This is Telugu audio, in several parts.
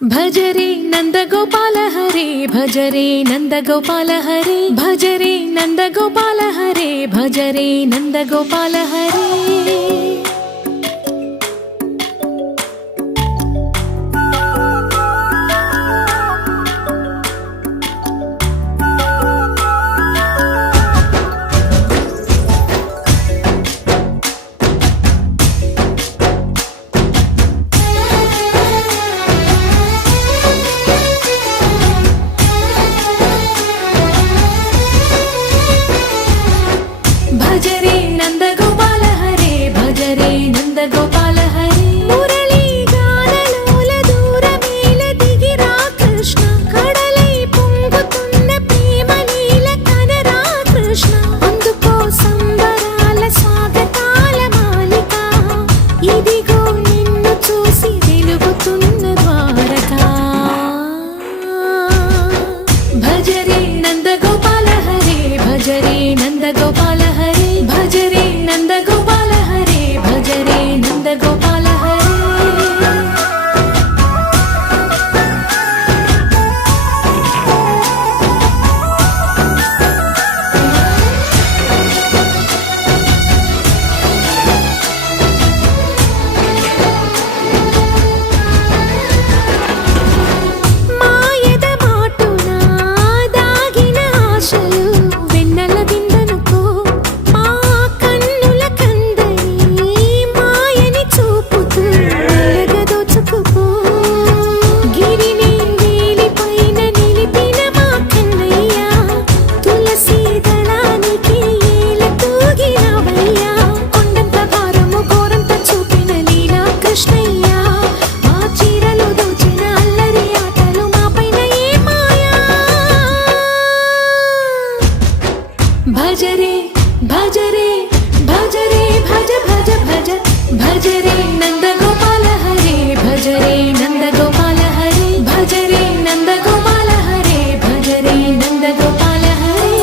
भज रे नंद गोपाल हरे भज रे नंद गोपाल हरे भज रे नंद गोपाल हरे भज रे नंद गोपाल हरे। भज रे नंद गोपाल हरे भज रे नंद गोपाल हरे। मुरली गानलोल दूरमेल दिगिरा कृष्ण कड़लै పొంగుతున్న ప్రేమ నీల కనరా కృష్ణ। అందుకో సంబరాల స్వాగతాల మాలిక ఇదిగో నిన్ను చూసి వెలుగుతున్న ద్వారకా। భజ రే నంద గోపాల హరే భజ రే నంద గోపాల హరే భజ రే నంద గోపాల హరే భజ రే నంద గోపాల హరే। మాయద మాటున దాగిన ఆశలు వెన్నెల విందనుకో మా కన్నుల కందని మాయని చూపుతూ వెలగదోచుకుపో। గిరిని వేలిపైన నిలిపిన మా కన్నయ్య తులసి దళానికి ఏల తూగినవయ్యా। కొండంత భారము గోరంత చూపిన లీలా కృష్ణయ్య మా చీరలు దోచిన అల్లరి ఆటలు మా పైన ఏ మాయా। భజ రే భజ రే భజ రే భజ భజ భజ భజ రే నంద గోపాల హరే భజ రే నంద గోపాల హరే భజ రే నంద గోపాల హరే భజ రే నంద గోపాల హరే।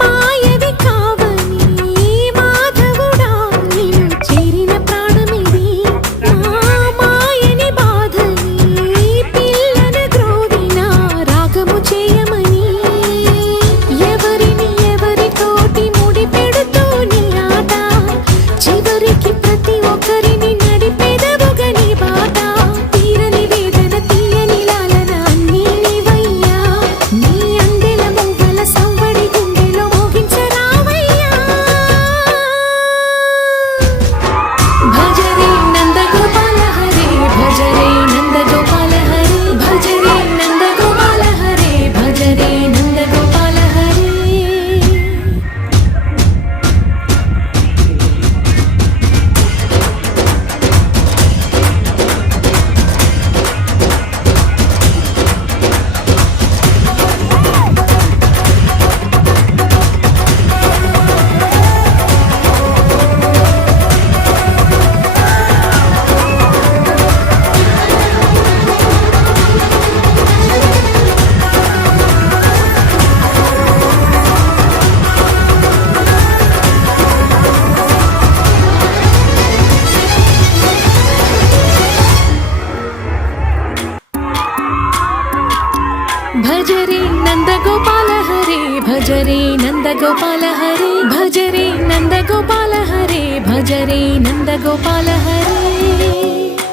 మాయవి కావని మాధవుడా నిన్ను చేరిన ప్రాణమిది మా మాయని బాధని పిల్లన గ్రోవిన రాగము చేయమని। ఎవరిని ఎవరితోటి ముడి పెడుతూ నీ ఆట చివరికి ప్రతి ఒక్కరిని నడిపెదవుగా నీ బాట। తీరని వేదన తీయని లాలన అన్నీ నీవయ్యా నీ అందెల మొగ్గల సవ్వడి గుండెలో మోగించరావయ్యా। భజ రే నంద గోపాల హరే భజ రే నంద గోపాల హరే భజ రే నంద గోపాల హరే భజ రే నంద గోపాల హరే। भज रे नंद गोपाल हरे भज रे नंद गोपाल हरे भज रे नंद गोपाल हरे भज रे नंद गोपाल हरे।